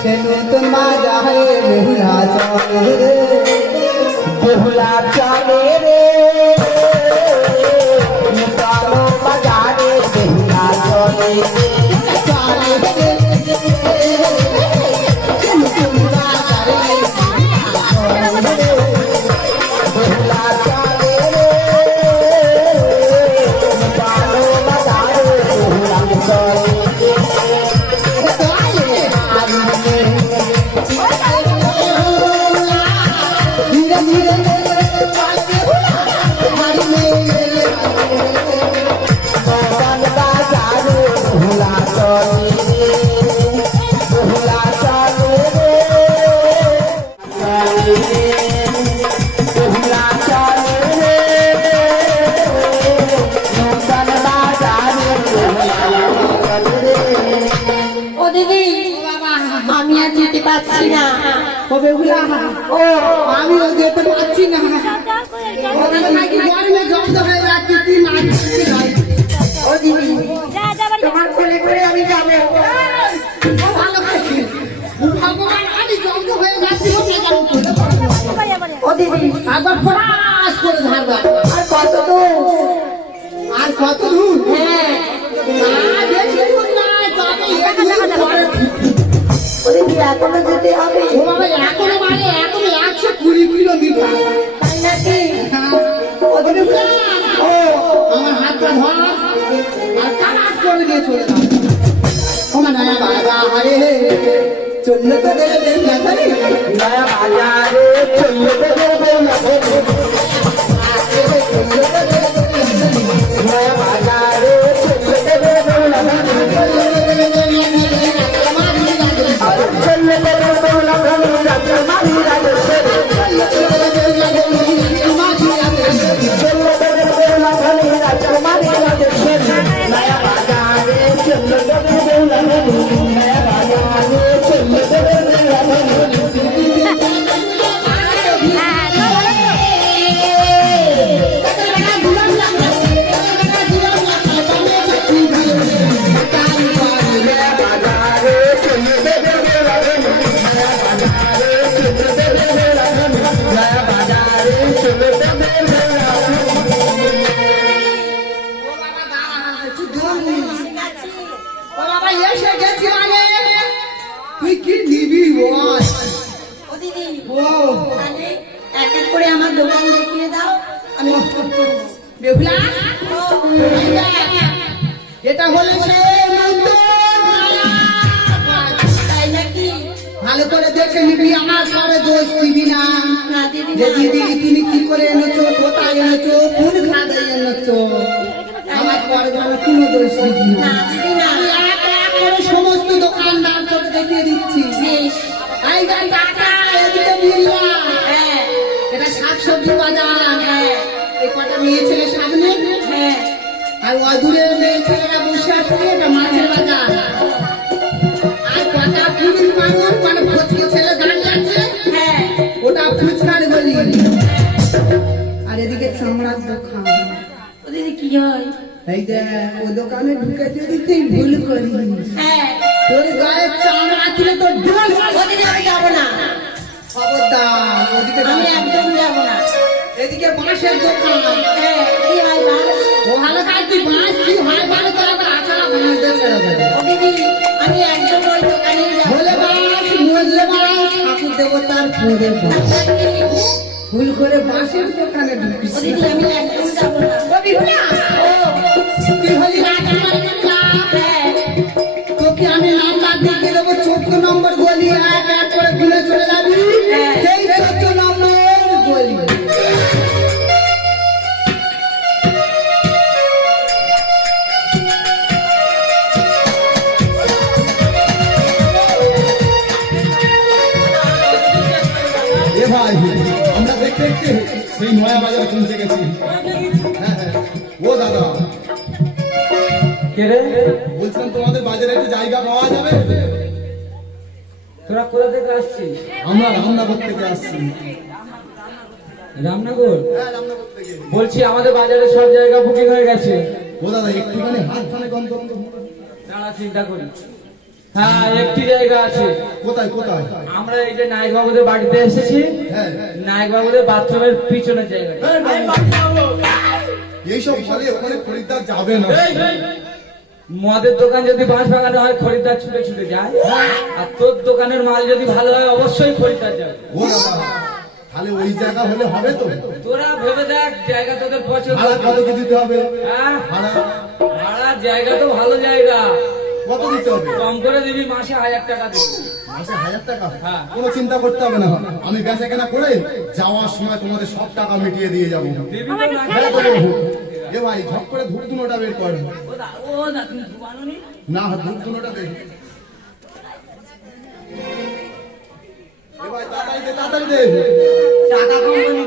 সে নতুন বাজারে বেহুলা চলে রে, বেহুলা চলে রে, নতুন বাজারে বেহুলা চলে রে, চলে রে, নতুন বাজারে বেহুলা চলে রে, নতুন বাজারে বেহুলা চলে রে। আমিও যেতে পারছি না, নাকি গরমে জব্দ হয়ে যাচ্ছি। তুই না ও দিদি, তোমার কোলে করে আমি যাবো। ভালো করছি, ভগবান আমি জব্দ হয়ে যাচ্ছি। ও দিদি, একবার ফরাস করে ধরবা। আর কত দূর? আর কত দূর? হ্যাঁ, বেশি দূর নয়, তবে এখনো যেতে হবে। ও বাবা, এখনো মানে এখনো 120 কিলোমিটার। তাই নাকি? ও আমার হাতটা ধর আর কাজ করে দিয়ে চলে যাও। ও মা নয়া বাজারে চললে তো দেবে না, নয়া বাজারে চললে তো দেবে না, নয়া বাজারে চললে তো দেবে না, এটা হলো ভালো করে দেখে নিবি, আমার পরে দোষ দিবি না। যে দিদি তুমি কি করে এনেছো, কোথায় এনেছো, কোন খাদে এনেছো, আমার পরে কোনো দোষ দিবি না। আমি এক এক করে সমস্ত দোকানদার তোকে দেখিয়ে দিচ্ছি। এদিকে বিল্লা, এটা শাকসবজি বাজার, এই কটা মেয়ে ছেলে সামনে, আর অদূরে মেয়ে ছেলেরা বসে আছে, এটা মাছের বাজার। আর কটা পুরুষ মানুষ মানে ফচকে ছেলে দাঁড়িয়ে আছে, ওটা ফুচকার গলি। আর এদিকে চামড়ার দোকান। ওদিকে কি হয়? এই যে ও দোকানে ঢুকে যদি তুই ভুল করিস, তোর গায়ে চামড়া ছিল তোর ঢোল। ওদিকে আমি যাবো না, খবরদার, ওদিকে আমি একদম যাবো না। এদিকে বাঁশের দোকান, ও ভালো কাজ, তুই বাঁশ কি হয় ভালো করে আছাড়া বাঁশ দিয়ে ছেড়ে দেবে। আমি একদম ওই দোকানে বলে বাঁশ মজলে বাঁশ ঠাকুর দেবতার পরে ভুল করে বাঁশের দোকানে ঢুকিস। আমি একদম যাবো না। তুই হলি তোকে আমি নাম্বার দিয়ে দেবো, 14 নম্বর গলি, এক এক করে ভুলে চলে যাবি, সেই 14 নম্বর গলি। আমরা দেখতে দেখতে সেই নয়া বাজারে পৌঁছে গেছি। ও দাদা, বলছিলাম তোমাদের বাজারে একটা জায়গা পাওয়া যাবে? তোরা কোথা থেকে আসছিস? আমরা রামনগর থেকে আসছি। রামনগর? হ্যাঁ, রামনগর থেকে। বলছি আমাদের বাজারে সব জায়গা বুকিং হয়ে গেছে। ও দাদা, একটুখানি হাত খানে কম কম। দাঁড়া, চিন্তা করি। হ্যাঁ একটি জায়গা আছে। কোথায় কোথায়? আমরা এই যে নায়ক বাবুদের বাড়িতে এসেছি, হ্যাঁ নায়ক বাবুদের বাথরুমের পিছনের জায়গা। এইসব ফলে ওখানে খরিদ্দার যাবে না। মদের দোকান যদি বাঁশ বাগানে হয় খরিদ্দার ছুটে ছুটে যায়, আর তোর দোকানের মাল যদি ভালো হয় অবশ্যই খরিদ্দার যাবে। ও দাদা, তাহলে ওই জায়গা হলে হবে তো? তোরা ভেবে দেখ জায়গা তোদের পছন্দ। ভাড়া কত কি দিতে হবে? হ্যাঁ ভাড়া ভাড়া জায়গা তো ভালো জায়গা, কত দিতে হবে? কম করে দিবি, মাসে 1000 টাকা দিবি। মাসে 1000 টাকা? হ্যাঁ। কোনো চিন্তা করতে হবে না, আমি বেচা কেনা করে যাওয়ার সময় তোমাদের সব টাকা মিটিয়ে দিয়ে যাবো। দিবি তো না? হ্যাঁ দেবো। এ ভাই ঝপ করে ধূপ দুনোটা বের কর। না ধূপ দুনোটা দে। এ ভাই তাড়াতাড়ি দে, তাড়াতাড়ি দে। টাকা কোম্পানি।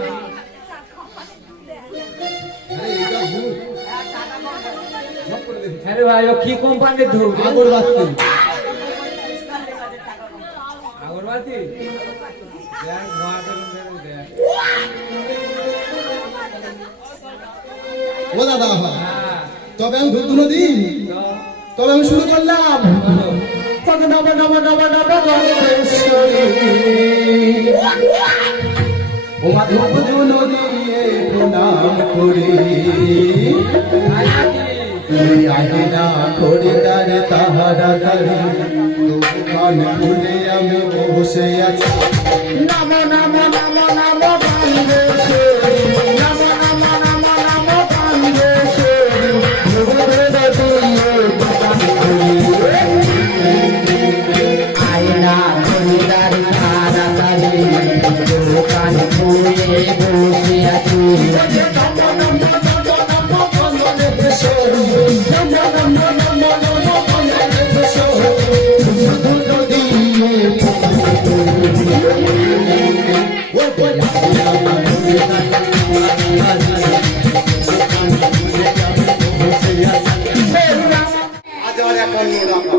আরে এটা ধূপ। ঝপ করে দে। আরে ভাই ও কি কোম্পানির ধূপ? আগরবাতি। আগরবাতি? দেখ ধোঁয়াটা বেরো দেখ। ও দাদা, হ্যাঁ তবে আমি ধূপ দুনো দিই, তো তবে আমি শুরু করলাম। নব নব নব নব নব গঙ্গেশ্বরী, ও মা ধূপ দুনো দিয়ে প্রণাম করি। তুই আগে না খরিদার তাহারা গাড়ি, দোকান খুলে আমি বসে আছি। নম নম নম নম গঙ্গেশ্বরী, নম নম নম নম গঙ্গেশ্বরী, ধূপ দুনো দিয়ে প্রণাম করি। আয়না খরিদার তাহারা গাড়ি, দোকান খুলে বসে আছি।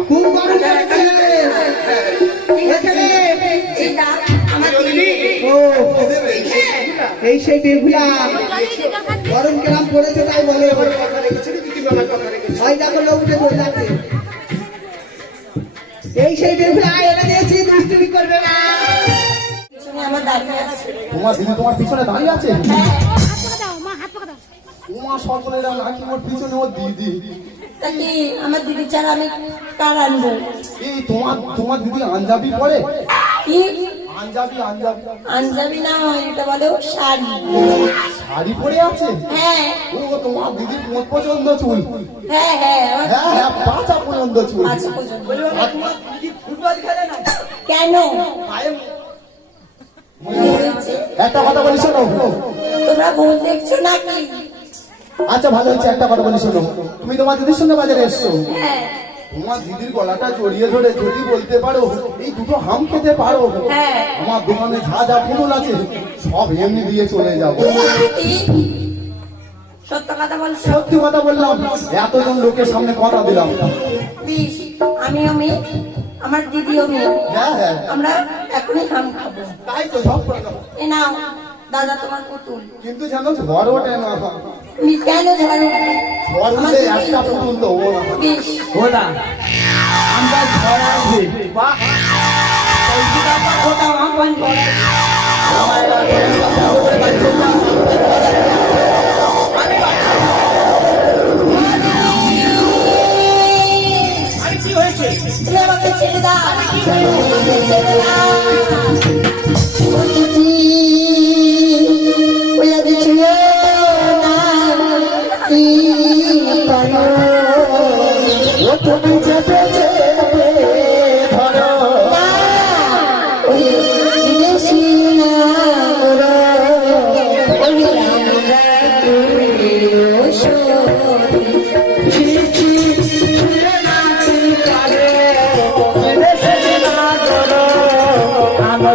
খুব গরম পড়েছে। এখানে ও এই সেই বেগুলা গরম কেরাম পড়েছে তাই বলে। ওই দেখো লোক উঠে চলে যাচ্ছে। এই সেই বেগুলা এনে দিয়েছি, দুষ্টুমি করবে না। আমার দাঁড়িয়ে আছে। তোমার দিদি তোমার পিছনে দাঁড়িয়ে আছে? হাত পাকা দাও। তোমার সকলের নাকি ওর পিছনে ওর দিদি। তা কি আমার দিদি ছাড়া আমি কার আনবো? এই তোমার তোমার দিদি আঞ্জাবি পরে? কি আঞ্জাবি আঞ্জাবি আঞ্জাবি না হয় এটা বলে শাড়ি। শাড়ি পরে আছে? হ্যাঁ ও তোমার দিদির কোন পছন্দ চুল? হ্যাঁ হ্যাঁ আমার হ্যাঁ হ্যাঁ পাঁচা পর্যন্ত চুল। আছে পছন্দ। ফুটবল খেলে না? কেন কি হয়েছে? একটা কথা বলি শোনো। তোমরা ভুল দেখছো নাকি? আচ্ছা ভালো হয়েছে, একটা কথা বলি শোনো। তুমি তোমার দিদির সঙ্গে বাজারে এসছো, হ্যাঁ তোমার দিদির গলাটা জড়িয়ে ধরে যদি বলতে পারো এই দুটো হাম খেতে পারো, হ্যাঁ। আমার দোকানে যা যা পুতুল আছে সব এমনি দিয়ে চলে যাবো। কি সত্য কথা বলছো? সত্যি কথা বললাম, এতজন লোকের সামনে কথা দিলাম। প্লিজ আমিও মেয়ে, আমার দিদিও মেয়ে, হ্যাঁ হ্যাঁ আমরা এখনই খাম খাবো। তাই তো সব করে দাও। এ নাও দাদা তোমার পুতুল। কিন্তু যেন ঝড় ওঠে না, তুমি কেন ঝাড়ু? ঝড় উঠলে একটা পুতুল দেবো না। প্লিজ ওটা আমরা ঝড় আসবে। বাহ ওটা আমার ঝড় কি হয়েছে? তুমি আমাকে ছেড়ে দাও, ছেড়ে দাও। বলছি, ওই আগে ছিল না, কি করো? ও তুমি চেপে চেপে ধরো, না, ওই বিদেশি না করো, ওই আমরা তুমিও সত্যি। আমরা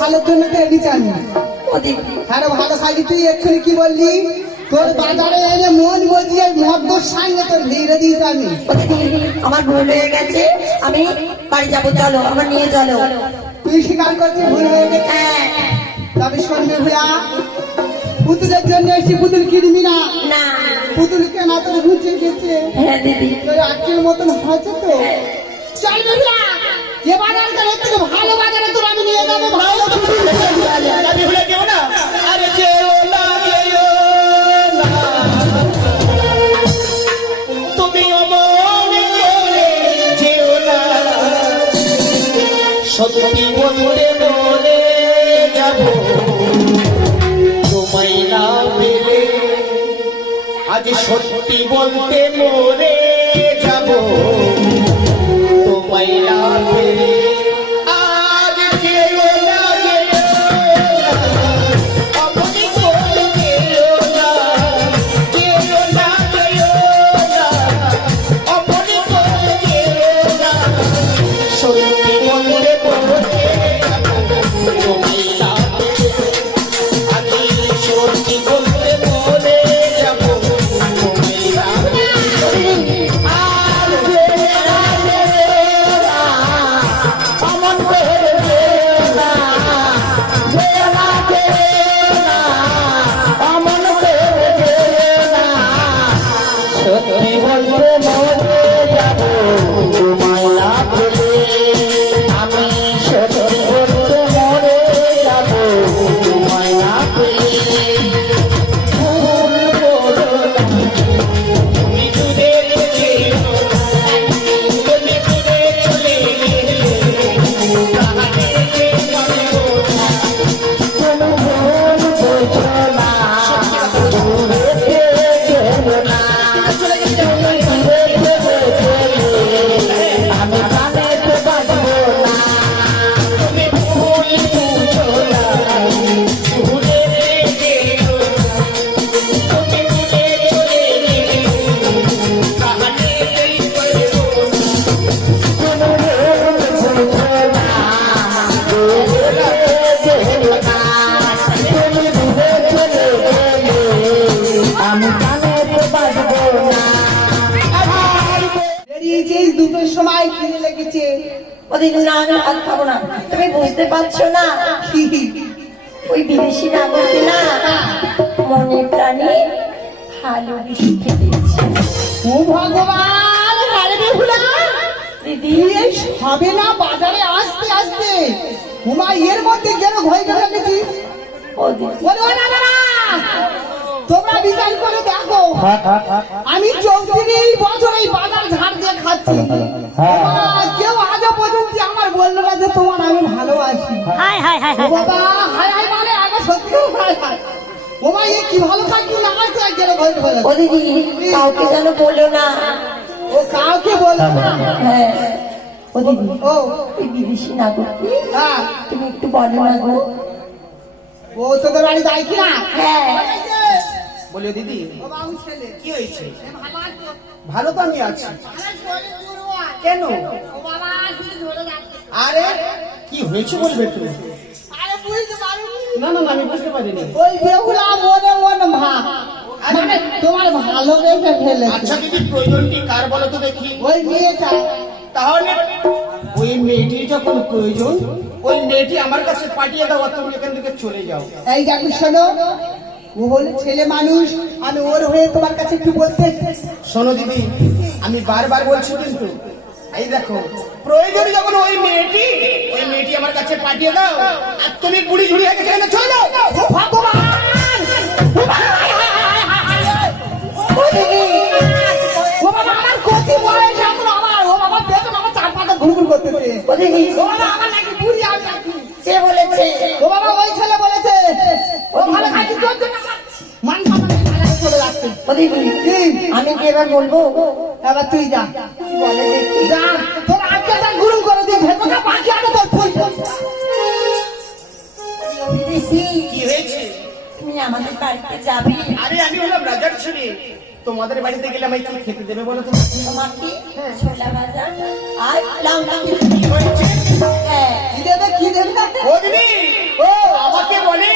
ভালোর জন্য তো এনেছি আমি। ও দিদি আরে ভালো খাইলি, তুই এক্ষুনি কি বললি? তোর বাজারে এনে মন মজিয়ে মদ্যর সঙ্গে তোর ভিড়ে দিয়েছি আমি। ও দিদি আমার ভুল হয়ে গেছে, আমি বাড়ি যাবো, চলো আমার নিয়ে চলো। তুই স্বীকার করছিস ভুল হয়ে গেছে? হ্যাঁ তবে শুনবি ভুয়া, পুতুলের জন্য এসে পুতুল কিনবি না। না পুতুল কেনা তোর ঘুরছে গেছে, হ্যাঁ দিদি তোর আজকের মতন হয়েছে তো। চল ভুয়া, যে বাজার করে থেকে ভালো বাজারে তোর আমি নিয়ে যাবো। ভালো আমি ভুলে যেও না, আরে যেও না, যেও না। তুমি অমন করে যেও না, সত্যি বলতে বলে যাব তোমায় না পেলে, আজ সত্যি বলতে মরে যাব তোমায় না পেলে। আজ যেও না, যেও না, অমনি করে যেও না, যেও না, যেও না, অমনি করে যেও না, সত্যি বলতে বলে তোমায় না পেলে, আমি সত্যি বলতে বলে যাব তোমায় না পেলে। আর যেও না, যেও না, অমন করে যেও না, যেও না, যেও না, অমন করে যেও না, সত্যি বলতে মরে যাব তোমায় না পেলে, আমি সত্যি বলতে মরে যাব তোমায় না পেলে। ভুল করো না, তুমি দূরে যেও না, তুমি দূরে চলে গেলে কাহাকে যে পাবো না। তুমি ভুল বোঝো না, দূরে যেও না, তুমি দূরে চলে গেলে আমি কানেতে বাজবো না। তুমি ভুল বুঝো না, দূরে যেও না, তুমি দূরে চলে গেলে কাহাকে যে পাবো না। তুমি ভুল বুঝো না, দূরে যেও না, তুমি দূরে চলে গেলে আমি কানেতে বাজবো না। বেরিয়েছে এই দুটোর সময় কিনে লেগেছে। ও দিদি না আমি ভাত খাবো না, তুমি বুঝতে পারছো না ওই বিদেশি নাগরকে না মনে প্রাণে ভালোবেসে খেতেছি। ও ভগবান, আরে বেহুলা, দিদি এই হবে না বাজারে আসতে আসতে উমা এর মধ্যে গেল ভয় গেল নাকি? ও দিদি বলো না বাবা, তোমরা বিচার করে দেখো, আমি 34 বছর এই বাজার ঝাড় দিয়ে খাচ্ছি, ওমা, কেউ আজও পর্যন্ত আমার বললো না যে তোমার আমি ভালোবাসি। ও বাবা, হায় হায় মানে আগে সত্যি হায় হায়। ওমা এ কি ভালো খাচ্ছি না, আমার তো গেল ভয় ভয়। ও দিদি কাউকে যেন বলো না। ও কাউকে বলবো না? হ্যাঁ ও দিদি ও ওই বিদেশি নাগরকে হ্যাঁ, তুমি একটু বলো না গো। ও তোদের বাড়ি যায় কিনা? হ্যাঁ বলে দিদি ও বাবু ছেলে, কি হয়েছে? ভালো আছো? ভালো তো আমি আছি। আমার শরীর দুর্বল। কেন? ও বাবা, শুধু ঝরে যাচ্ছে। আরে কি হয়েছে বলবে তো? আরে বুঝতে পারিনি। না না না, আমি বুঝতে পারিনি। ওই বেহুলা মনে মন ভাব, মানে তোমার ভালোবেসে ফেলেছে আচ্ছা দিদি, প্রয়োজনটি কার বলো তো দেখি। ওই মেয়েটা। তাহলে ওই মেয়েটির যখন প্রয়োজন, ওই মেয়েটি আমার কাছে পাঠিয়ে দাও, আর তুমি এখান থেকে চলে যাও। এই দেখো শোনো, ও হলো ছেলে মানুষ, আমি ওর হয়ে তোমার কাছে একটু বলতে। শোনো দিদি, আমি বারবার বলছি কিন্তু, এই দেখো, প্রয়োজন যখন ওই মেয়েটি আমার কাছে পাঠিয়ে দাও, আর তুমি বুড়ি ঝুড়ি হয়ে গেছে, এখানে চলে যাও। ও ভগবান! ও দিদি! ও বাবা, আমার কচি বয়স এখন আমার, ও বাবা দেখুন আমার চার পাতা ঘুরঘুর করতেছে। ও দিদি ও বাবা, আমার নাকি বুড়ি আমি নাকি। কে বলেছে? ও বাবা, ওই ছেলে বলেছে। ও ভালো খাইতে চলছে না, মান সম্মান খারাপ চলে যাচ্ছে। ও দিদি আমি কি এবার বলবো? এবার তুই যা, বলে দেখি। যা, তোর আজকে তার গুরুম করে দিয়ে ভেতরটা পাখি আনো তোর ফুল। বিদেশি কি হয়েছে? তুমি আমাদের বাড়িতে যাবে? আরে আমি হলাম রাজার ছেলে, তোমাদের বাড়িতে গেলে আমায় কি খেতে দেবে বলো তো? তোমাকে ছোলা ভাজা আর লঙ্কা কি হয়েছে? হ্যাঁ ও দিদি ও আমাকে বলে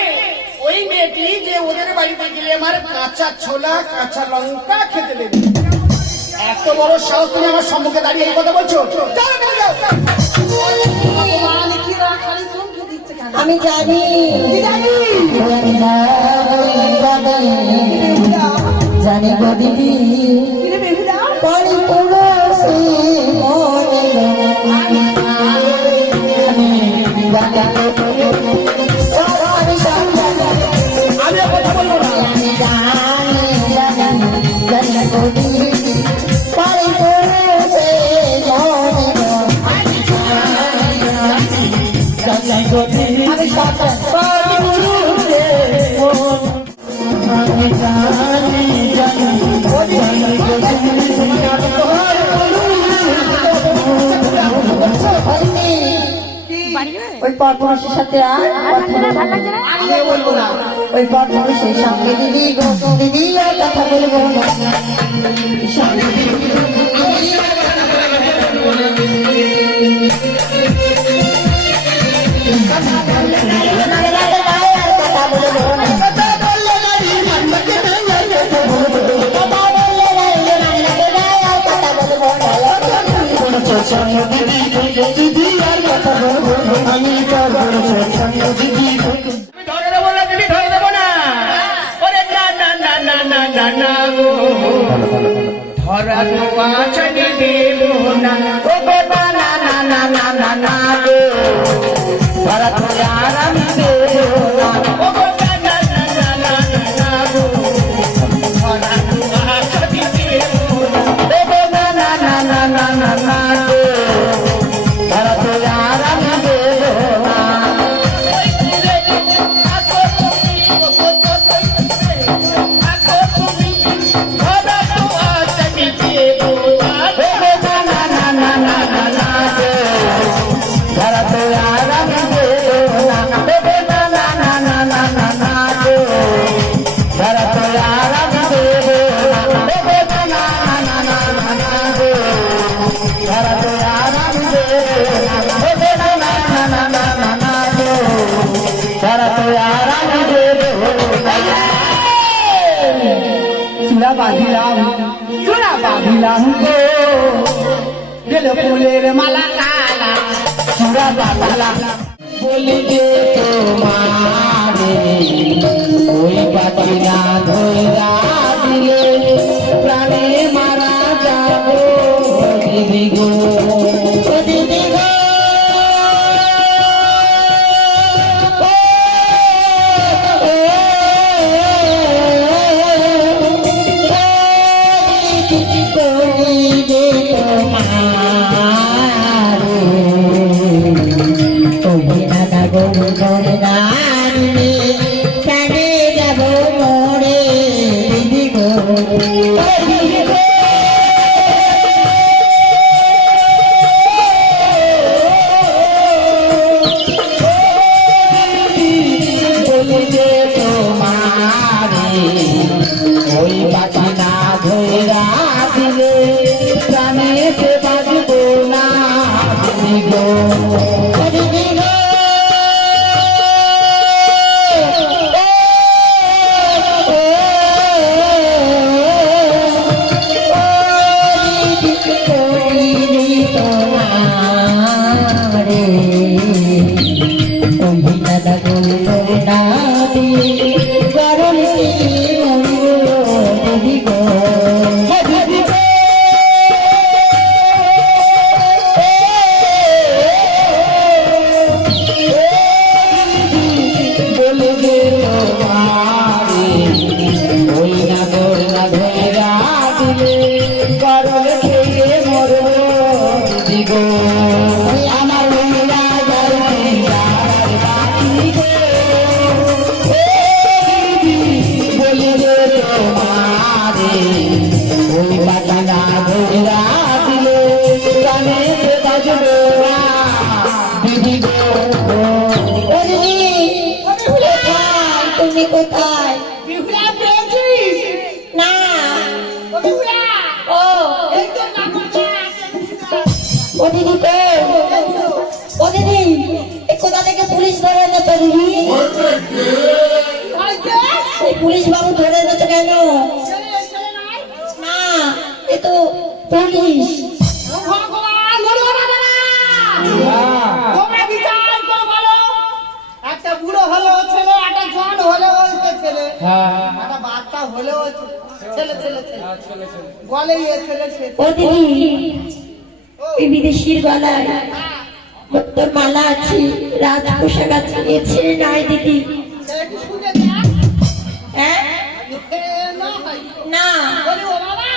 ওই মেয়েটি যে ওদের বাড়িতে গেলে আমার কাঁচা ছোলা কাঁচা লঙ্কা খেতে দেবে। এত বড় সাহস তুমি আমার সম্মুখে দাঁড়িয়ে এই কথা বলছো? যাও, যাও, যাও, যাও। আমি জানি জানি গো দিদি পরিপুরুষে মনে আমি আর কথা বলবো না। আমি ওই পরপুরুষের সাথে আর আমি বলবো না। ওই পরপুরুষের সঙ্গে দিদি গো দিদি আর কথা বলবো না। ধরে দেবো না দিদি, ধরে দেবো না। ওরে না না না না না না না গো, ধরা তো আছানি দেবো না। ও গো না না না না না না না গো, ধরা তো আর আমি দেবো না। ও গো না না না না না না না গো, ধরা তো আছানি দেবো না। ও গো না না না না না না না গো, ধরা তো আর আমি দেবো না। চূড়া বাঁধিলাম গো গেল ফুলের মালা কালা চূড়া বাঁধলাম বলি যে তোমারে ওই পাটিরা ধরা দিলে প্রাণে মারা যাবো দিদি গো দিদি গো। ওই বাটি না ধরা দিলে প্রাণে বাজবো না দিদি গো দিদি গো। তুমি কোথায়? বিহুলা পেয়েছিস? না ও বিহুলা, ও এই তো কাপড়টা আছে। ও দিদি তো ও দিদি পুলিশ বাবু ধরে এনেছে কেন? ছেলে ছেলে নাই না, এ তো পুলিশ। ও ভগবান বলো না না তোমরা বিচার করো বলো একটা বুড়ো হলো ছেলে একটা জোয়ান হলো ছেলে একটা বাচ্চা হলো ছেলে ছেলে ছেলে বলে এ ছেলে ছেলে ও দিদি, ওই বিদেশির গলায় তোর মালা আছে, রাজ পোশাক আছে, এ ছেলে নয় দিদি। একটু শুনে দেখ হ্যাঁ, না হয় না বলি ও বাবা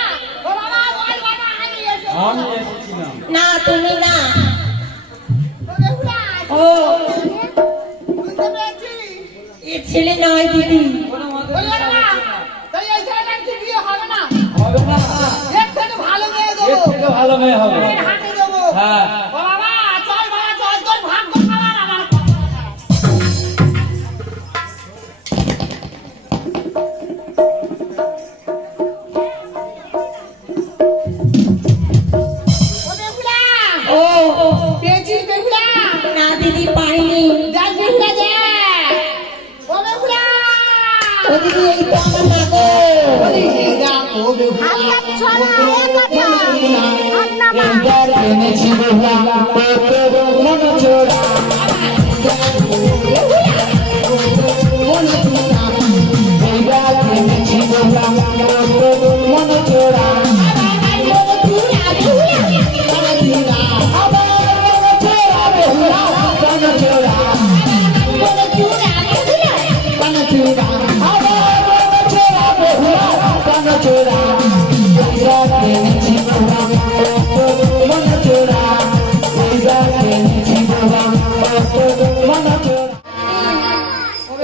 বল বাবা আমি এসে আমি এসেছিলাম। না, তুমি না। ও, বুঝতে পেরেছি এ ছেলে নয় দিদি। কোনো মতে বলি বাবা তাই এই ছেলেটার কি বিয়ে হবে না হবে না, এর থেকে ভালো মেয়ে এর দেবো থেকে ভালো মেয়ে হবে। এর হাতে দেবো হ্যাঁ ও বাবা চল বাবা চল তোর ভাগ্য খাবার আমার ও বেহুলা ও, পেয়েছিস বেহুলা না দিদি, পাইনি। যাই বেহুলা যা ও বেহুলা ও দিদি, এই তো আমার মা গো। বলি এই দেখ ও বেহুলা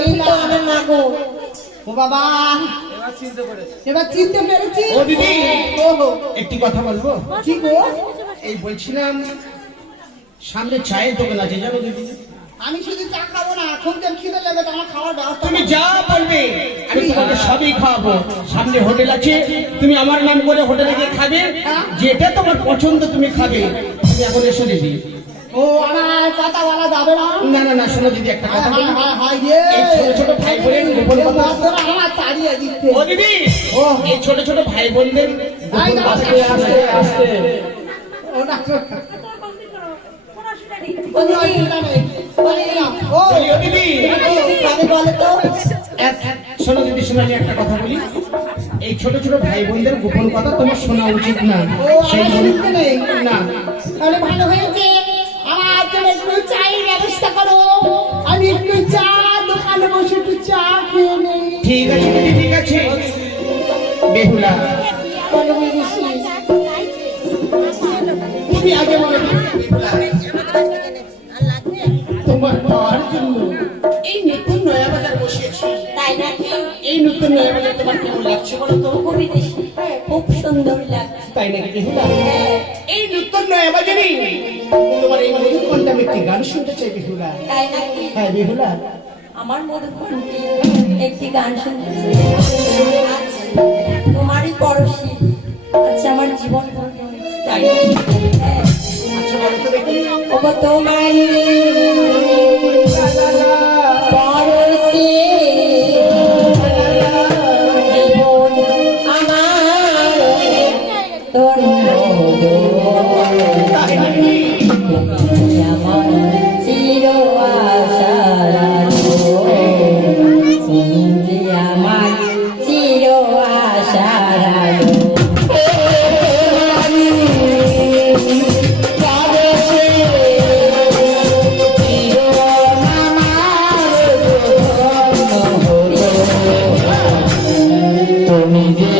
এই তো আমার মা গো। ও বাবা এবার চিনতে পেরেছি। এবার চিনতে পেরেছি ও দিদি, ও গো একটি কথা বলবো? কি গো এই বলছিলাম, সামনে চায়ের দোকান আছে জানো দিদি? আমি শুধু চা খাবো না খুব খিদে লেগে তো আমার খাওয়ার ব্যবস্থা তুমি করো। যা বলবে আমি তোমাকে সবই খাওয়াবো। সামনে হোটেল আছে, তুমি আমার নাম করে হোটেলে গিয়ে খাবে, যেটা তোমার পছন্দ তুমি খাবে। তুমি এখন এসো দিদি। ও আমার কথা বলা যাবে না না না না, শোনো দিদি, একটা কথা বলি। হাই রে এই ছোট ছোট ভাই বোনের গোপন এ কথা। বন্ধুরা আমার তাড়িয়ে দিচ্ছে ও দিদি, ও এই ছোট ছোট ভাই বোনদের আই গোপন না, কথা। আস্তে, আস্তে, আস্তে ও না ও দিদি, বলি না ও বলি, ও দিদি, আমি বলো তো। শোনো দিদি, শোনো, আমি একটা কথা বলি। এই ছোট ছোট ভাই বোনদের গোপন কথা তোমার শোনা উচিত না। ও সেই আমার জন্য- শুনতে নেই না, তাহলে ভালো হয়েছে আমার জন্য একটু চায়ের ব্যবস্থা করো আমি একটু চা দোকানে বসে একটু চা খেয়ে নেই ঠিক আছে দিদি, ঠিক আছে। বেহুলা, বলো বিদেশি। তুমি আগে বলো না। বেহুলা, তোমার পাওয়ার জন্য এই নতুন নয়া বাজার বসিয়েছি। তাই নাকি? এই নতুন নয়া বাজার তোমার কেমন লাগছে বলো তো? খুব বিদেশি, খুব সুন্দর লাগছে। তাই নাকি বেহুলা? হ্যাঁ, এই নতুন নয়া বাজারে তোমার এই মধুর কণ্ঠে আমি একটি গান শুনতে চাই বেহুলা। তাই নাকি? হ্যাঁ বেহুলা, আমার মধুকণ্ঠী একটি গান শুনতেছে। আচ্ছা, তোমারই পরশি, আচ্ছা আমার জীবন বন্ধু। তাই নাকি? হ্যাঁ, আচ্ছা বলো তো দেখি। ওগো তোমারই পরশি জীবন আমার ধন্য তাই নাকি? তুমি আমার চির আশার আলো, তুমি যে আমার চির আশার আলো। তুমি যে